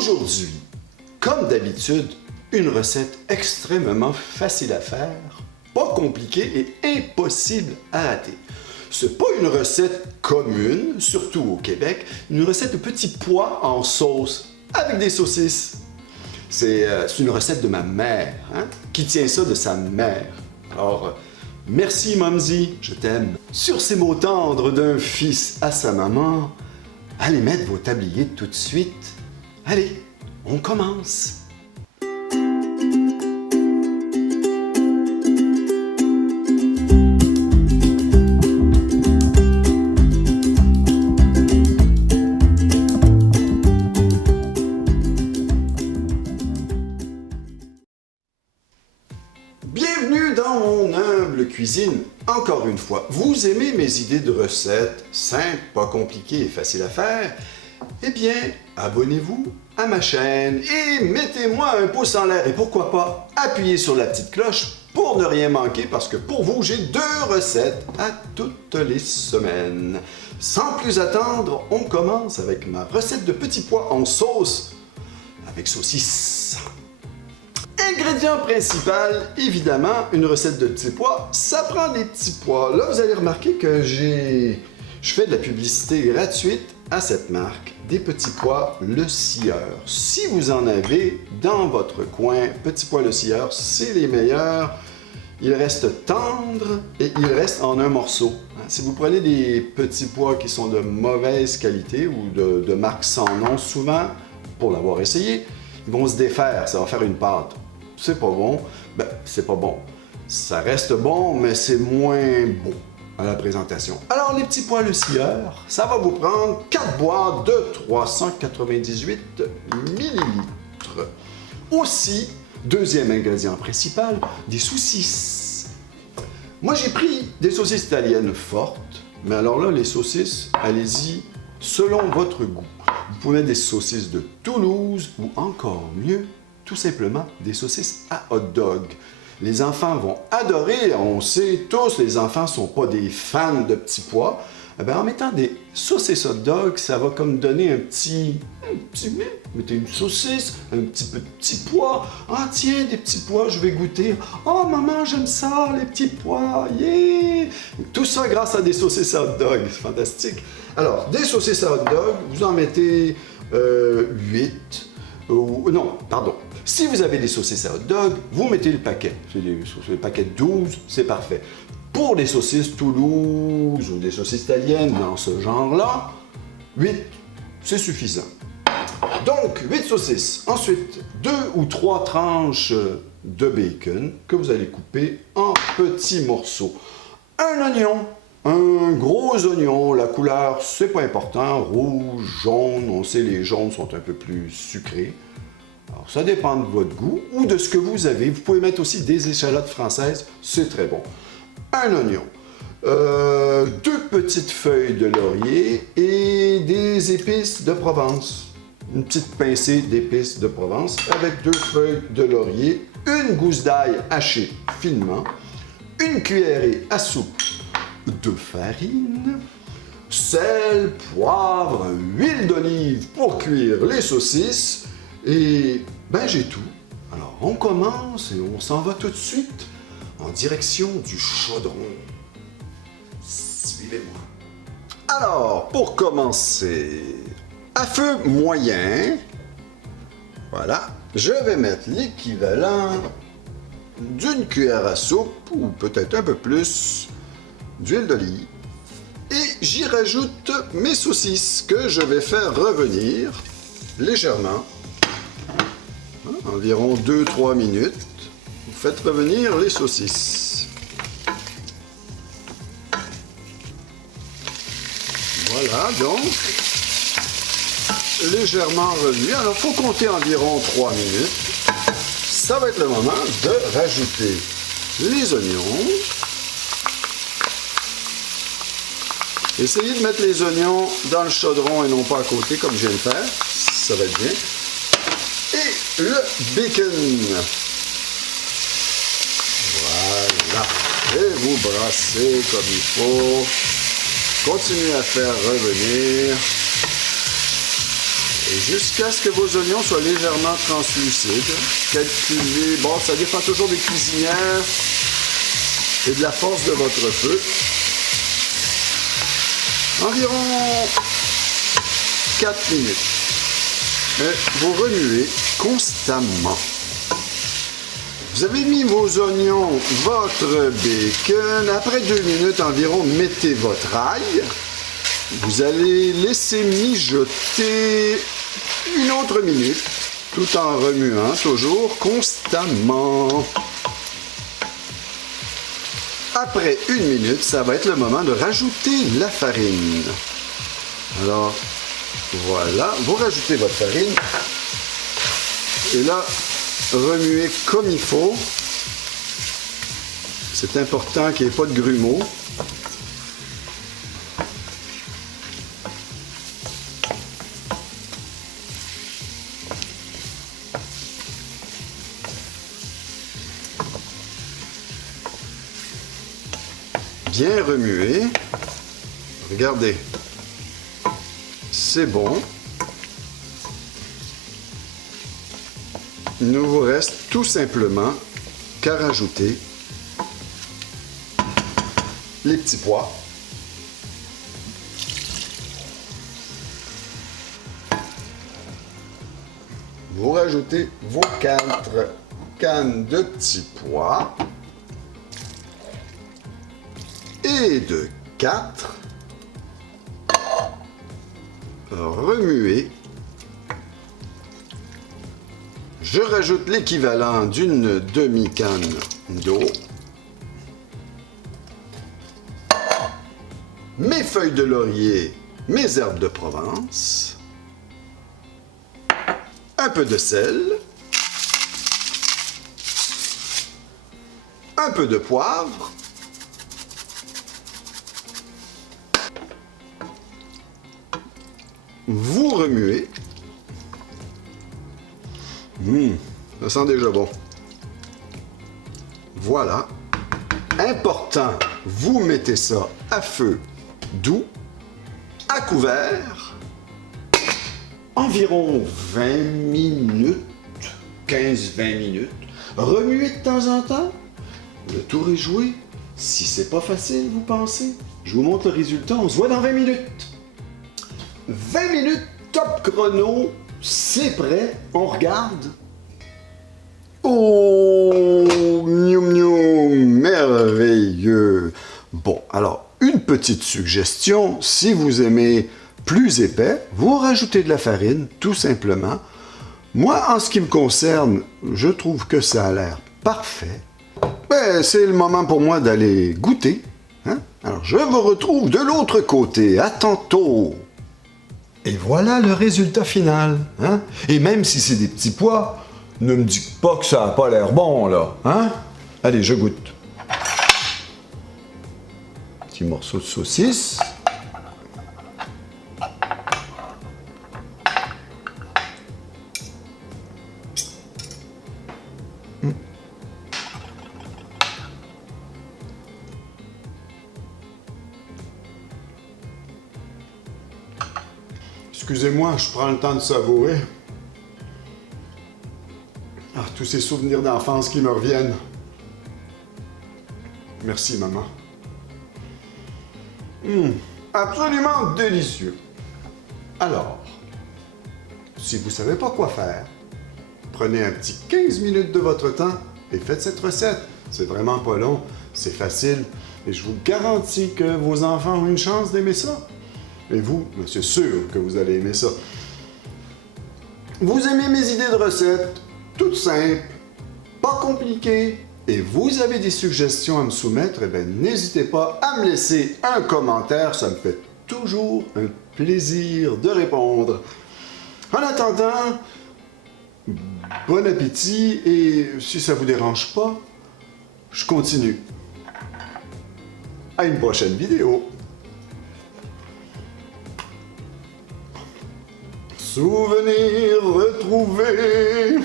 Aujourd'hui, comme d'habitude, une recette extrêmement facile à faire, pas compliquée et impossible à rater. C'est pas une recette commune, surtout au Québec, une recette de petits pois en sauce avec des saucisses. C'est une recette de ma mère, hein, qui tient ça de sa mère. Alors, merci Momsy, je t'aime. Sur ces mots tendres d'un fils à sa maman, allez mettre vos tabliers tout de suite. Allez, on commence. Bienvenue dans mon humble cuisine. Encore une fois, vous aimez mes idées de recettes simples, pas compliquées et faciles à faire? Eh bien, abonnez-vous à ma chaîne et mettez-moi un pouce en l'air et pourquoi pas appuyez sur la petite cloche pour ne rien manquer parce que pour vous, j'ai 2 recettes à toutes les semaines. Sans plus attendre, on commence avec ma recette de petits pois en sauce avec saucisse. Ingrédient principal, évidemment, une recette de petits pois, ça prend des petits pois. Là, vous allez remarquer que je fais de la publicité gratuite à cette marque, des petits pois Le Scieur. Si vous en avez dans votre coin, petits pois Le Scieur, c'est les meilleurs. Ils restent tendres et ils restent en un morceau. Si vous prenez des petits pois qui sont de mauvaise qualité ou de marque sans nom, souvent, pour l'avoir essayé, ils vont se défaire, ça va faire une pâte. C'est pas bon, ben c'est pas bon. Ça reste bon, mais c'est moins beau à la présentation. Alors les petits pois Le Scieur, ça va vous prendre 4 boîtes de 398 ml. Aussi, deuxième ingrédient principal, des saucisses. Moi j'ai pris des saucisses italiennes fortes, mais alors là les saucisses, allez-y selon votre goût. Vous pouvez mettre des saucisses de Toulouse ou encore mieux, tout simplement des saucisses à hot dog. Les enfants vont adorer, on sait tous, les enfants ne sont pas des fans de petits pois. Eh bien, en mettant des saucisses hot dog, ça va comme donner un petit mettez une saucisse, un petit peu de petits pois. Ah tiens, des petits pois, je vais goûter. Oh maman, j'aime ça, les petits pois, yeah! Tout ça grâce à des saucisses à hot dog, c'est fantastique. Alors, des saucisses à hot dog, vous en mettez 8, non, pardon. Si vous avez des saucisses à hot dog, vous mettez le paquet. C'est le paquet de 12, c'est parfait. Pour les saucisses Toulouse ou des saucisses italiennes dans ce genre-là, 8, c'est suffisant. Donc, 8 saucisses. Ensuite, 2 ou 3 tranches de bacon que vous allez couper en petits morceaux. Un oignon, un gros oignon, la couleur, c'est pas important, rouge, jaune, on sait les jaunes sont un peu plus sucrés. Alors, ça dépend de votre goût ou de ce que vous avez. Vous pouvez mettre aussi des échalotes françaises, c'est très bon. Un oignon, 2 petites feuilles de laurier et des épices de Provence. Une petite pincée d'épices de Provence avec 2 feuilles de laurier, une gousse d'ail hachée finement, une cuillerée à soupe de farine, sel, poivre, huile d'olive pour cuire les saucisses et ben j'ai tout. Alors on commence et on s'en va tout de suite en direction du chaudron. Suivez-moi. Alors pour commencer, à feu moyen, voilà, je vais mettre l'équivalent d'une cuillère à soupe ou peut-être un peu plus d'huile d'olive et j'y rajoute mes saucisses que je vais faire revenir légèrement, environ 2-3 minutes. Vous faites revenir les saucisses. Voilà donc, légèrement revenu. Alors il faut compter environ 3 minutes. Ça va être le moment de rajouter les oignons. Essayez de mettre les oignons dans le chaudron et non pas à côté comme je viens de faire. Ça va être bien. Et le bacon. Voilà. Et vous brassez comme il faut. Continuez à faire revenir. jusqu'à ce que vos oignons soient légèrement translucides. Calculez, bon, ça dépend toujours des cuisinières et de la force de votre feu. Environ 4 minutes. Vous remuez constamment. Vous avez mis vos oignons, votre bacon. Après 2 minutes environ, mettez votre ail. Vous allez laisser mijoter 1 autre minute, tout en remuant toujours constamment. Après 1 minute, ça va être le moment de rajouter la farine. Alors, voilà, vous rajoutez votre farine. Et là, remuez comme il faut. C'est important qu'il n'y ait pas de grumeaux. Bien remuer. Regardez. C'est bon. Il ne vous reste tout simplement qu'à rajouter les petits pois. Vous rajoutez vos 4 cannes de petits pois. Et de 4, remuez. Je rajoute l'équivalent d'une demi-canne d'eau. Mes feuilles de laurier, mes herbes de Provence. Un peu de sel. Un peu de poivre. Vous remuez. Ça sent déjà bon. Voilà. Important, vous mettez ça à feu doux, à couvert, environ 20 minutes, 15-20 minutes. Remuez de temps en temps. Le tour est joué. Si c'est pas facile, vous pensez, je vous montre le résultat. On se voit dans 20 minutes. 20 minutes, top chrono, c'est prêt, on regarde. Oh, miam miam, merveilleux. Bon, alors, une petite suggestion, si vous aimez plus épais, vous rajoutez de la farine, tout simplement. Moi, en ce qui me concerne, je trouve que ça a l'air parfait. Ben, c'est le moment pour moi d'aller goûter. Hein? Alors, je vous retrouve de l'autre côté. À tantôt. Et voilà le résultat final. Hein? Et même si c'est des petits pois, ne me dites pas que ça n'a pas l'air bon, là. Hein? Allez, je goûte. Petit morceau de saucisse. Excusez-moi, je prends le temps de savourer. Ah, tous ces souvenirs d'enfance qui me reviennent. Merci, maman. Absolument délicieux. Alors, si vous ne savez pas quoi faire, prenez un petit 15 minutes de votre temps et faites cette recette. C'est vraiment pas long, c'est facile et je vous garantis que vos enfants ont une chance d'aimer ça. Et vous, c'est sûr que vous allez aimer ça. Vous aimez mes idées de recettes, toutes simples, pas compliquées, et vous avez des suggestions à me soumettre, eh bien, n'hésitez pas à me laisser un commentaire, ça me fait toujours un plaisir de répondre. En attendant, bon appétit, et si ça vous dérange pas, je continue. À une prochaine vidéo. Souvenirs retrouvés.